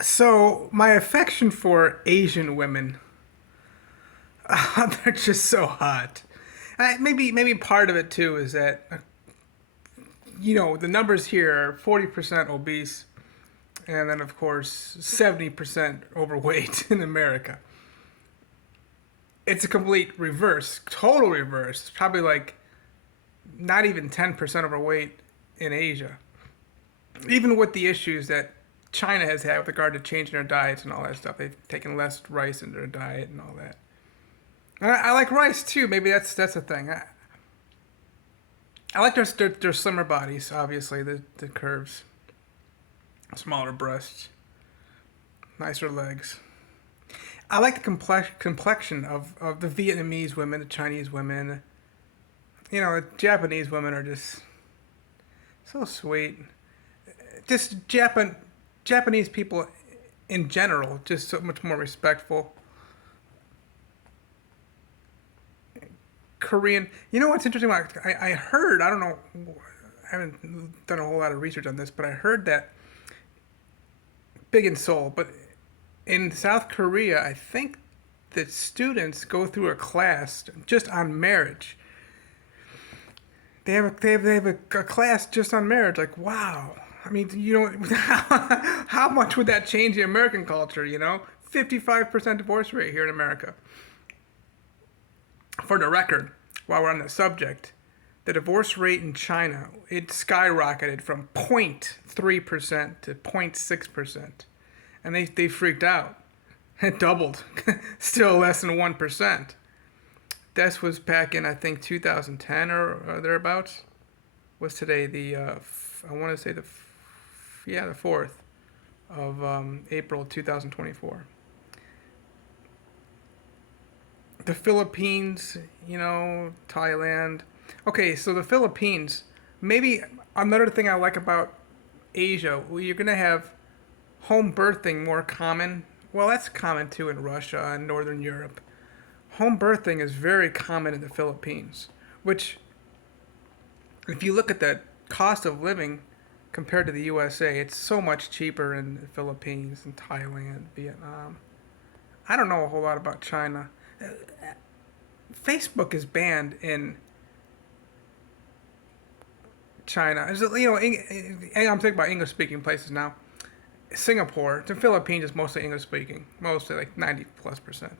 So my affection for Asian women, they're just so hot. Maybe part of it too is that the numbers here are 40% obese, and then of course 70% overweight in America. It's a complete reverse, total reverse. Probably like not even 10% overweight in Asia. Even with the issues that China has had with regard to changing their diets and all that stuff, they've taken less rice in their diet and all that. And I like rice too. Maybe that's a thing. I like their slimmer bodies. Obviously, the curves, smaller breasts, nicer legs. I like the complexion of the Vietnamese women, the Chinese women. The Japanese women are just so sweet. Just Japanese people in general, just so much more respectful. Korean. You know what's interesting? I heard, I don't know, I haven't done a whole lot of research on this, but I heard that big in Seoul, but in South Korea, I think that students go through a class just on marriage. They have a class just on marriage. Like, wow. I mean, how much would that change the American culture? 55% divorce rate here in America. For the record, while we're on the subject, the divorce rate in China, it skyrocketed from 0.3% to 0.6%. And they freaked out. It doubled. Still less than 1%. This was back in, I think, 2010 or thereabouts. Was today I want to say the 4th of April 2024. The Philippines, Thailand. Okay, so the Philippines, maybe another thing I like about Asia, well, you're going to have home birthing more common. Well, that's common too in Russia and Northern Europe. Home birthing is very common in the Philippines, which, if you look at the cost of living compared to the USA, it's so much cheaper in the Philippines and Thailand, Vietnam. I don't know a whole lot about China. Facebook is banned in China. I'm thinking about English speaking places now. Singapore, the Philippines is mostly English speaking, mostly like 90+%.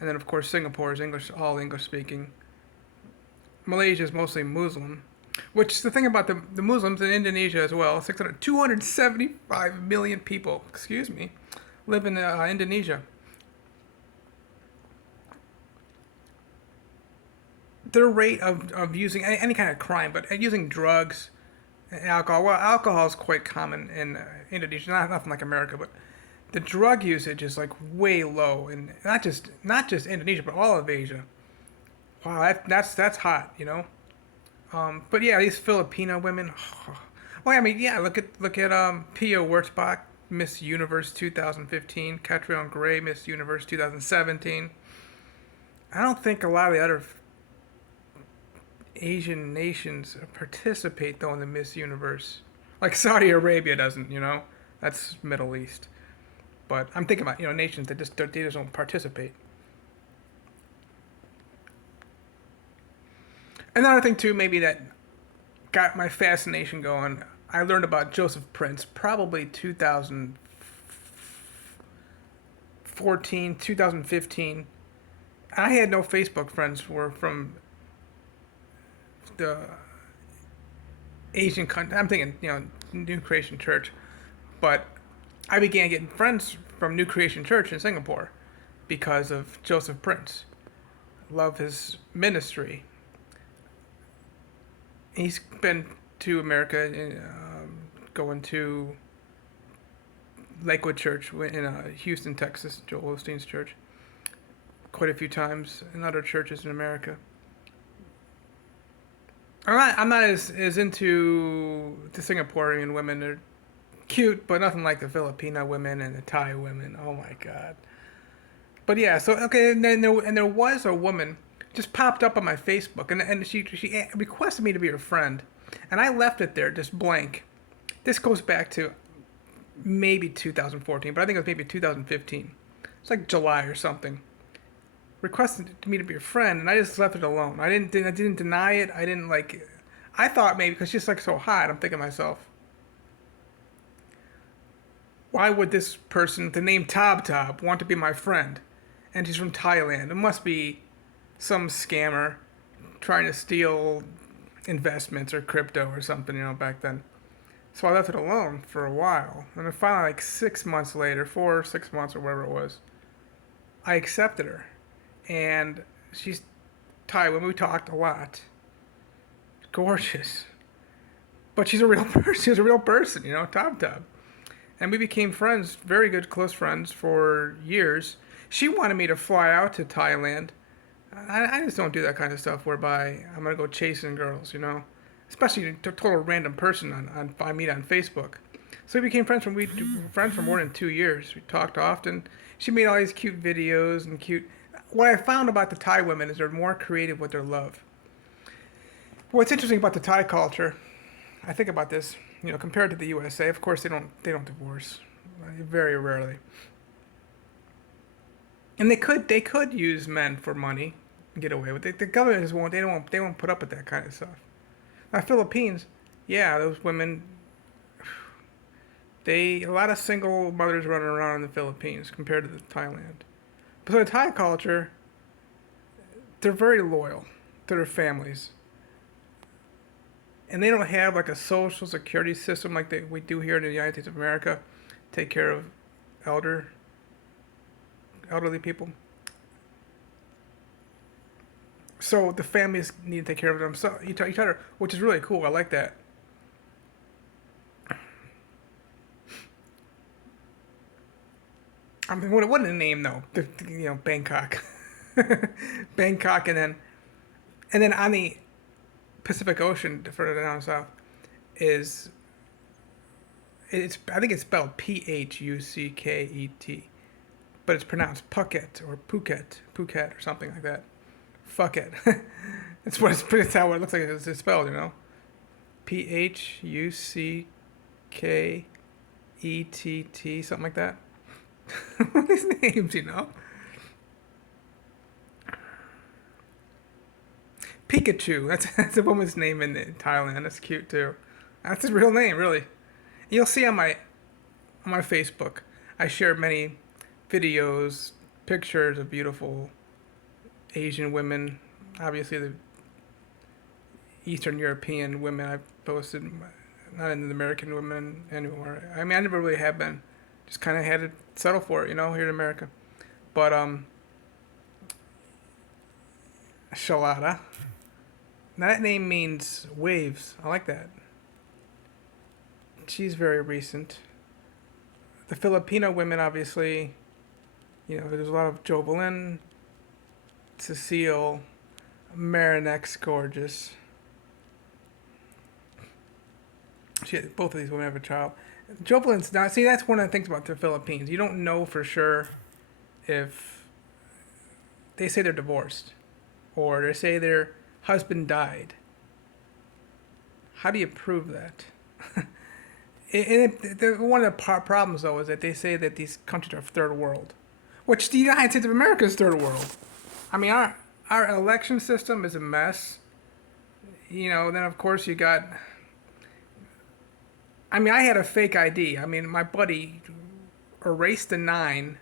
And then of course Singapore is all English speaking. Malaysia is mostly Muslim, which is the thing about the Muslims in Indonesia as well. 275 million people, excuse me, live in Indonesia. Their rate of using any kind of crime, but using drugs and alcohol. Well, alcohol is quite common in Indonesia, nothing like America, but the drug usage is like way low, and not just Indonesia, but all of Asia. Wow, that's hot. But yeah, these Filipino women. Well, I mean, yeah. Look at Pia Wurtzbach, Miss Universe 2015, Catriona Gray, Miss Universe 2017. I don't think a lot of the other Asian nations participate though in the Miss Universe. Like Saudi Arabia doesn't. That's Middle East. But I'm thinking about nations that just don't participate. Another thing too, maybe that got my fascination going. I learned about Joseph Prince probably 2014, 2015. I had no Facebook friends who were from the Asian country. I'm thinking, New Creation Church, but I began getting friends from New Creation Church in Singapore because of Joseph Prince. Love his ministry. He's been to America, going to Lakewood Church in Houston, Texas, Joel Osteen's church, quite a few times, and other churches in America. I'm not as into the Singaporean women. They're cute, but nothing like the Filipino women and the Thai women. Oh my god. But yeah, so okay, and there was a woman just popped up on my Facebook, and she requested me to be her friend, and I left it there just blank. This goes back to maybe 2014, but I think it was maybe 2015. It's like July or something. Requested me to be a friend, and I just left it alone. I didn't deny it. I didn't like. I thought maybe because she's like so hot. I'm thinking to myself, why would this person with the name Tob Tob want to be my friend? And she's from Thailand. It must be some scammer trying to steal investments or crypto or something, back then. So I left it alone for a while. And then finally, like 6 months later, 4 or 6 months or whatever it was, I accepted her. And she's Thai woman. We talked a lot. Gorgeous. But she's a real person. She's a real person, Tob Tob. And we became friends, very good, close friends for years. She wanted me to fly out to Thailand. I just don't do that kind of stuff whereby I'm going to go chasing girls. Especially a total random person I meet on Facebook. So we became friends for more than 2 years. We talked often. She made all these cute videos and cute. What I found about the Thai women is they're more creative with their love. What's interesting about the Thai culture, I think about this, compared to the USA. Of course, they don't divorce, very rarely. And they could use men for money, and get away with it. The government just won't. They won't put up with that kind of stuff. Now, Philippines, yeah, those women. A lot of single mothers running around in the Philippines compared to the Thailand. But the Thai culture, they're very loyal to their families. And they don't have like a social security system like we do here in the United States of America, take care of elderly people. So the families need to take care of them. So each other, which is really cool. I like that. I mean, what a name though. Bangkok, Bangkok, and then on the Pacific Ocean, further down south, is I think it's spelled Phucket, but it's pronounced Phuket or Phuket or something like that. Fuck it. It's how it looks like it's spelled. Phucket, something like that. What are these names? Pikachu. That's a woman's name in Thailand. That's cute too. That's his real name, really. You'll see on my Facebook, I share many videos, pictures of beautiful Asian women. Obviously, the Eastern European women I've posted, not in the American women anymore. I mean, I never really have been. Just kind of had to settle for it, here in America. But Shalada. That name means waves. I like that. She's very recent. The Filipino women, obviously, there's a lot of Jovelyn, Cecile, Marinex's gorgeous. Both of these women have a child. Jovelyn's not. See, that's one of the things about the Philippines. You don't know for sure if they say they're divorced or they say their husband died. How do you prove that? One of the problems, though, is that they say that these countries are third world, which the United States of America is third world. I mean, our election system is a mess. Then of course you got. I mean, I had a fake ID. I mean, my buddy erased the 9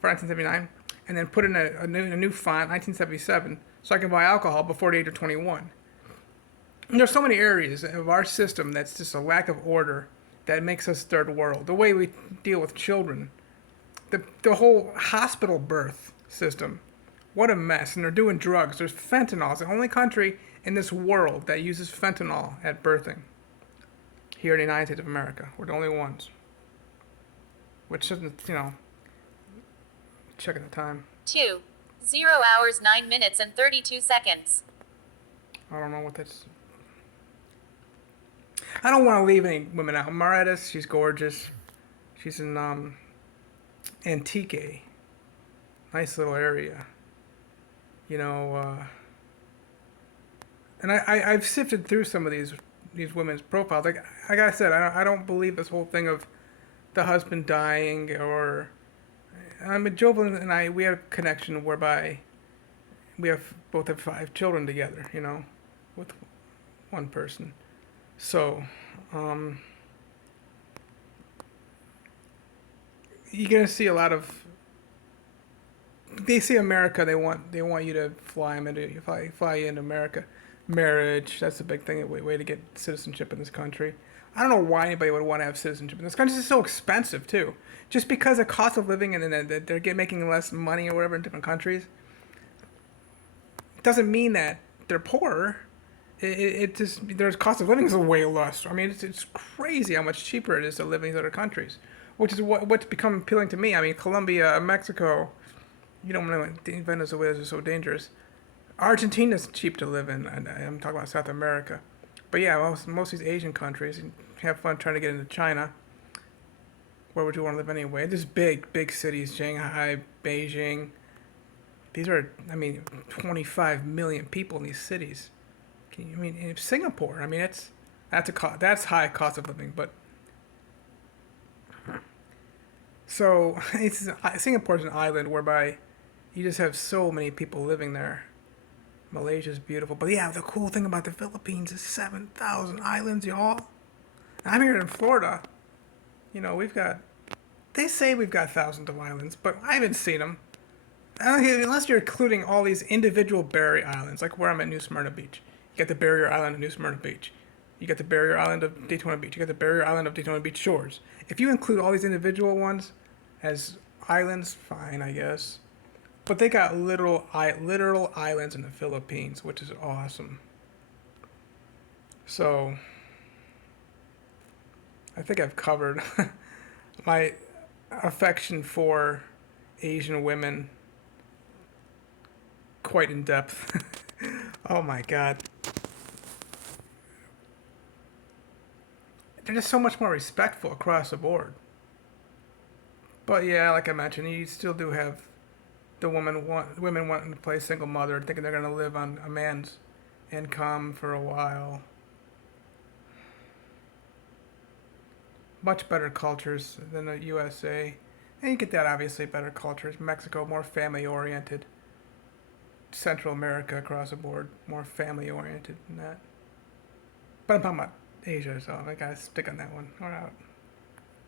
for 1979 and then put in a new font, 1977, so I can buy alcohol before the age of 21. And there's so many areas of our system that's just a lack of order that makes us third world. The way we deal with children, the whole hospital birth system, what a mess. And they're doing drugs. There's fentanyl. It's the only country in this world that uses fentanyl at birthing. Here in the United States of America, we're the only ones. Which isn't, checking the time. 0 hours 9 minutes and 32 seconds. I don't know what that's. I don't want to leave any women out. Maretas, she's gorgeous. She's in Antique. Nice little area. And I've sifted through some of these women's profiles. Like I said, I don't believe this whole thing of the husband dying, or I mean, Jovelyn and I, we have a connection whereby we have both have 5 children together, with one person. So, um, you're gonna see a lot of. They see America. They want you to fly them into fly you into America. Marriage. That's a big thing. A way to get citizenship in this country. I don't know why anybody would want to have citizenship in this country. It's so expensive too. Just because the cost of living and that they're making less money or whatever in different countries doesn't mean that they're poorer. It just their cost of living is way less. I mean, it's crazy how much cheaper it is to live in these other countries, which is what's become appealing to me. I mean, Colombia, Mexico. You don't know Venezuela is so dangerous. Argentina's cheap to live in. And I'm talking about South America, but yeah, most of these Asian countries. You have fun trying to get into China. Where would you want to live anyway? There's big cities: Shanghai, Beijing. These are, I mean, 25 million people in these cities. I mean, in Singapore. I mean, that's high cost of living, but so Singapore's an island whereby you just have so many people living there. Malaysia's beautiful, but yeah, the cool thing about the Philippines is 7,000 islands, y'all. I'm here in Florida. We've got. They say we've got thousands of islands, but I haven't seen them. Unless you're including all these individual barrier islands, like where I'm at New Smyrna Beach. You got the barrier island of New Smyrna Beach. You got the barrier island of Daytona Beach. You got the barrier island of Daytona Beach Shores. If you include all these individual ones as islands, fine, I guess. But they got literal islands in the Philippines, which is awesome. So I think I've covered my affection for Asian women quite in depth. Oh my god. They're just so much more respectful across the board. But yeah, like I mentioned, you still do have the women wanting to play single mother, thinking they're gonna live on a man's income for a while. Much better cultures than the USA. And you get that obviously better cultures. Mexico more family oriented. Central America across the board more family oriented than that. But I'm talking about Asia, so I gotta stick on that one. We're out.